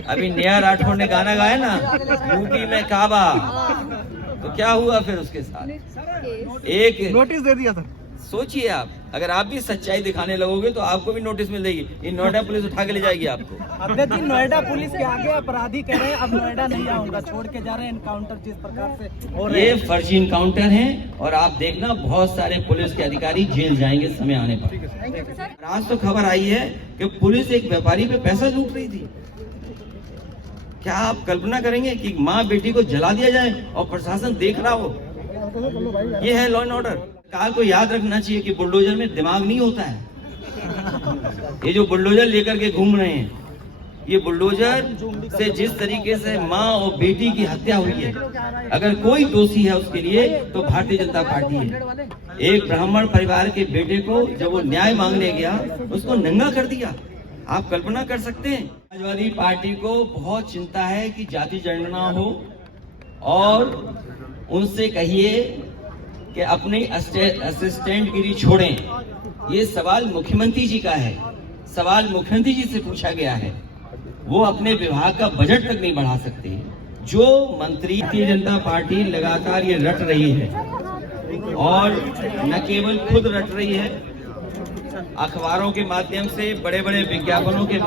अभी नेहा राठौर ने गाना गाया ना, यूपी में काबा, तो क्या हुआ फिर उसके साथ? एक नोटिस दे दिया था। सोचिए आप, अगर आप भी सच्चाई दिखाने लगोगे तो आपको भी नोटिस मिलेगी। ये नोएडा पुलिस उठा के ले जाएगी आपको। अगले दिन नोएडा पुलिस के आगे अपराधी कह रहे हैं अब नोएडा नहीं आऊंगा, छोड़ के जा रहे हैं। एनकाउंटर जिस प्रकार से हो रहे ये फर्जी इनकाउंटर है और आप देखना बहुत सारे पुलिस के अधिकारी जेल जाएंगे समय आने पर। आज तो खबर आई है कि पुलिस एक व्यापारी पे पैसा लूट रही थी। क्या आप कल्पना करेंगे कि माँ बेटी को जला दिया जाए और प्रशासन देख रहा हो? ये है लॉ एंड ऑर्डर। सरकार को याद रखना चाहिए कि बुलडोजर में दिमाग नहीं होता है। ये जो बुलडोजर लेकर के घूम रहे हैं, ये बुलडोजर से जिस तरीके से माँ और बेटी की हत्या हुई है, अगर कोई दोषी है उसके लिए तो भारतीय जनता पार्टी है। एक ब्राह्मण परिवार के बेटे को जब वो न्याय मांगने गया, उसको नंगा कर दिया। आप कल्पना कर सकते हैं? समाजवादी पार्टी को बहुत चिंता है कि जाति जनगणना हो, और उनसे कहिए कि अपनी असिस्टेंट गिरी छोड़ें। ये सवाल मुख्यमंत्री जी का है, सवाल मुख्यमंत्री जी से पूछा गया है। वो अपने विभाग का बजट तक नहीं बढ़ा सकते। जो मंत्री भारतीय जनता पार्टी लगातार ये रट रही है, और न केवल खुद रट रही है, अखबारों के माध्यम से, बड़े बड़े विज्ञापनों के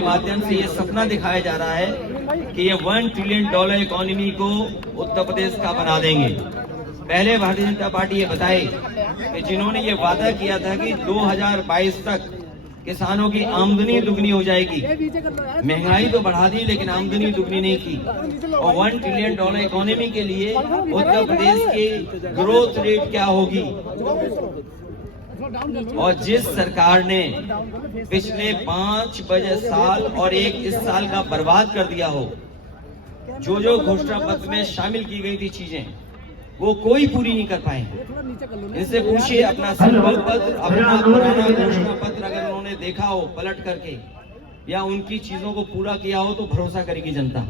माध्यम से ये सपना दिखाया जा रहा है कि ये $1 ट्रिलियन इकोनॉमी को उत्तर प्रदेश का बना देंगे। पहले भारतीय जनता पार्टी ये बताए कि जिन्होंने ये वादा किया था कि 2022 तक किसानों की आमदनी दुगनी हो जाएगी, महंगाई तो बढ़ा दी लेकिन आमदनी दुगनी नहीं की। और $1 ट्रिलियन इकोनॉमी के लिए उत्तर प्रदेश की ग्रोथ रेट क्या होगी? और जिस सरकार ने पिछले 5 बजट साल और एक इस साल का बर्बाद कर दिया हो, जो जो घोषणा पत्र में शामिल की गई थी चीजें, वो कोई पूरी नहीं कर पाए। इनसे पूछिए अपना संकल्प पत्र, अपना पुराना घोषणा पत्र अगर उन्होंने देखा हो पलट करके, या उनकी चीजों को पूरा किया हो, तो भरोसा करेगी जनता।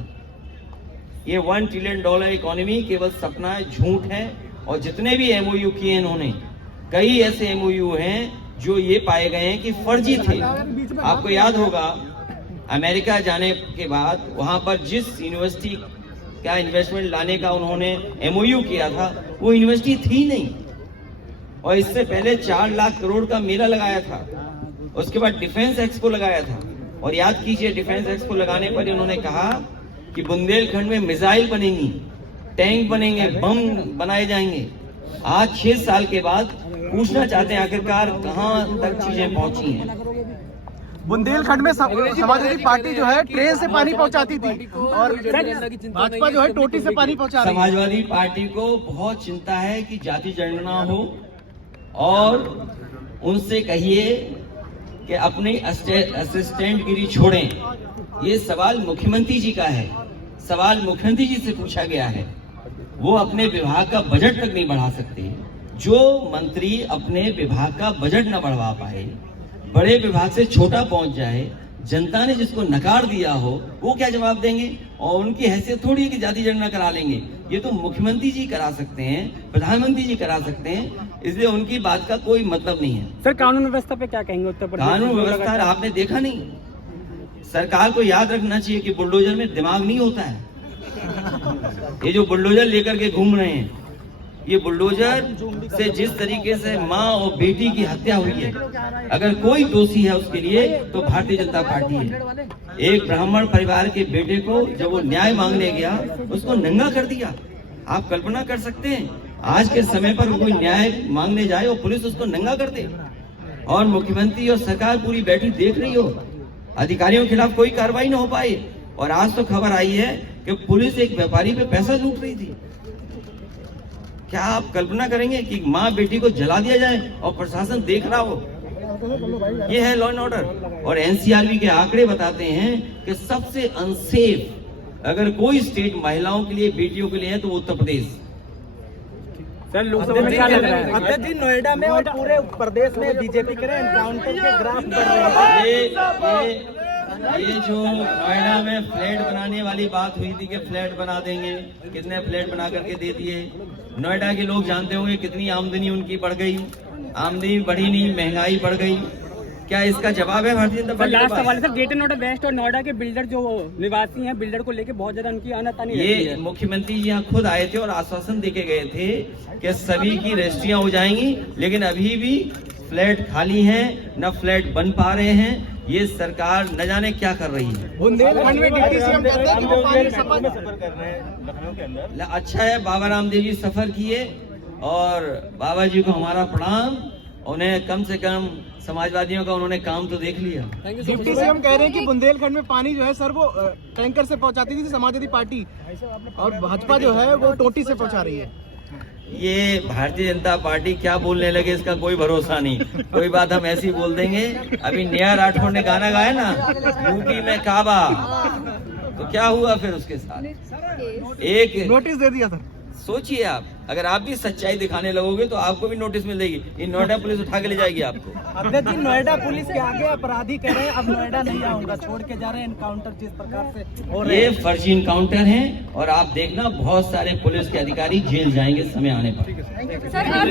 ये $1 ट्रिलियन इकोनॉमी केवल सपना है, झूठ है। और जितने भी MOU किए इन्होंने, कई ऐसे MOU हैं जो ये पाए गए हैं कि फर्जी थे। आपको याद होगा, अमेरिका जाने के बाद वहां पर जिस यूनिवर्सिटी का इन्वेस्टमेंट लाने का उन्होंने MOU किया था, वो यूनिवर्सिटी थी नहीं। और इससे पहले 4 लाख करोड़ का मेला लगाया था, उसके बाद डिफेंस एक्सपो लगाया था। और याद कीजिए, डिफेंस एक्सपो लगाने पर उन्होंने कहा कि बुंदेलखंड में मिसाइल बनेंगी, टैंक बनेंगे, बम बनाए जाएंगे। आज 6 साल के बाद पूछना चाहते हैं आखिरकार कहां तक चीजें पहुंची हैं। बुंदेलखंड में समाजवादी पार्टी जो है ट्रेन से पानी पहुंचाती थी, और भाजपा जो है टोटी से पानी पहुंचा रही है। समाजवादी पार्टी को बहुत चिंता है कि जाति जनगणना हो, और उनसे कहिए कि अपनी असिस्टेंट गिरी छोड़ें। ये सवाल मुख्यमंत्री जी का है, सवाल मुख्यमंत्री जी से पूछा गया है। वो अपने विभाग का बजट तक नहीं बढ़ा सकते। जो मंत्री अपने विभाग का बजट न बढ़वा पाए, बड़े विभाग से छोटा पहुंच जाए, जनता ने जिसको नकार दिया हो, वो क्या जवाब देंगे? और उनकी हैसियत थोड़ी है कि जाति जनगणना करा लेंगे। ये तो मुख्यमंत्री जी करा सकते हैं, प्रधानमंत्री जी करा सकते हैं, इसलिए उनकी बात का कोई मतलब नहीं है। सर, कानून व्यवस्था पे क्या कहेंगे उत्तर प्रदेश? कानून व्यवस्था आपने देखा नहीं। सरकार को याद रखना चाहिए कि बुलडोजर में दिमाग नहीं होता है। ये जो बुलडोजर लेकर के घूम रहे हैं, ये बुलडोजर से जिस तरीके से माँ और बेटी की हत्या हुई है, अगर कोई दोषी है उसके लिए तो भारतीय जनता पार्टी है। एक ब्राह्मण परिवार के बेटे को जब वो न्याय मांगने गया, उसको नंगा कर दिया। आप कल्पना कर सकते हैं? आज के समय पर कोई न्याय मांगने जाए और पुलिस उसको नंगा कर दे, और मुख्यमंत्री और सरकार पूरी बैठी देख रही हो, अधिकारियों के खिलाफ कोई कार्रवाई न हो पाए। और आज तो खबर आई है कि पुलिस एक व्यापारी पे पैसा लूट रही थी। क्या आप कल्पना करेंगे कि माँ बेटी को जला दिया जाए और प्रशासन देख रहा हो? ये है लॉ एंड ऑर्डर। और NCRB के आंकड़े बताते हैं कि सबसे अनसेफ अगर कोई स्टेट महिलाओं के लिए, बेटियों के लिए है, तो उत्तर प्रदेश। सर, लोकसभा में क्या लग रहा है? अगले दिन नोएडा में और पूरे प्रदेश में बीजेपी के एनकाउंटर के ग्राफ बढ़ रहे हैं। ये जो नोएडा में फ्लैट बनाने वाली बात हुई थी कि फ्लैट बना देंगे, कितने फ्लैट बना करके दे दिए। नोएडा के लोग जानते होंगे कितनी आमदनी उनकी बढ़ गई। आमदनी बढ़ी नहीं, महंगाई बढ़ गई। क्या इसका जवाब है भारतीय जनता पार्टी के लास्ट पास? सवाल है सर, ग्रेटर नोएडा वेस्ट और नोएडा के बिल्डर जो निवासी हैं, बिल्डर को लेके बहुत ज्यादा उनकी आनाकानी रहती ये है। मुख्यमंत्री जी यहाँ खुद आए थे और आश्वासन देके गए थे कि सभी की रजिस्ट्रियां हो जाएंगी, लेकिन अभी भी फ्लैट खाली हैं, न फ्लैट बन पा रहे हैं। ये सरकार न जाने क्या कर रही है। बुंदेलखंड में डिप्टी सीएम कहते हैं कि वो पानी सफर कर रहे हैं लखनऊ के अंदर। अच्छा है, बाबा रामदेव जी सफर किए और बाबा जी को हमारा प्रणाम। उन्हें कम से कम समाजवादियों का उन्होंने काम तो देख लिया। डिप्टी सीएम कह रहे हैं कि बुंदेलखंड में पानी जो है सर वो टैंकर से पहुंचाती थी समाजवादी पार्टी, और भाजपा जो है वो टोटी से पहुंचा रही है। ये भारतीय जनता पार्टी क्या बोलने लगे इसका कोई भरोसा नहीं। कोई बात हम ऐसी बोल देंगे। अभी नेहा राठौर ने गाना गाया ना, यूपी में काबा, तो क्या हुआ फिर उसके साथ? एक नोटिस दे दिया सर। सोचिए आप, अगर आप भी सच्चाई दिखाने लगोगे तो आपको भी नोटिस मिलेगी। ये नोएडा पुलिस उठा के ले जाएगी आपको। अध्यक्ष जी, नोएडा पुलिस के आगे अपराधी कह रहे हैं अब नोएडा नहीं आऊंगा, छोड़ के जा रहे हैं। एनकाउंटर जिस प्रकार से हो रहे ये हैं, फर्जी इनकाउंटर है और आप देखना बहुत सारे पुलिस के अधिकारी जेल जाएंगे समय आने पर। सर,